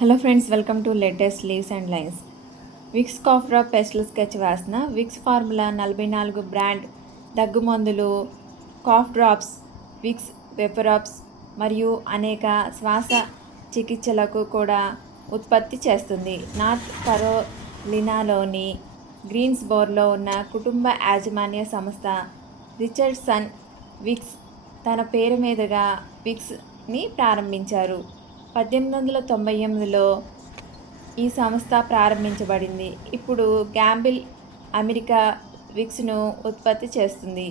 Hello friends, welcome to latest leaves and lines. Vicks cough drop pastel sketch వాసన Vicks formula 44 brand దగ్గుమందులు, cough drops, Vicks VapoRubs మరియు అనేక శ్వాస చికిత్సలకు కూడా ఉత్పత్తి చేస్తుంది. నార్త్ కరోలినాలోని గ్రీన్స్బోర్లో ఉన్న కుటుంబ యాజమాన్య సంస్థ రిచర్డ్సన్ విక్స్ తన పేరు మీదుగా విక్స్ని ప్రారంభించారు. 1898లో ఈ సంస్థ ప్రారంభించబడింది. ఇప్పుడు గ్యాంబిల్ అమెరికా విక్స్ను ఉత్పత్తి చేస్తుంది.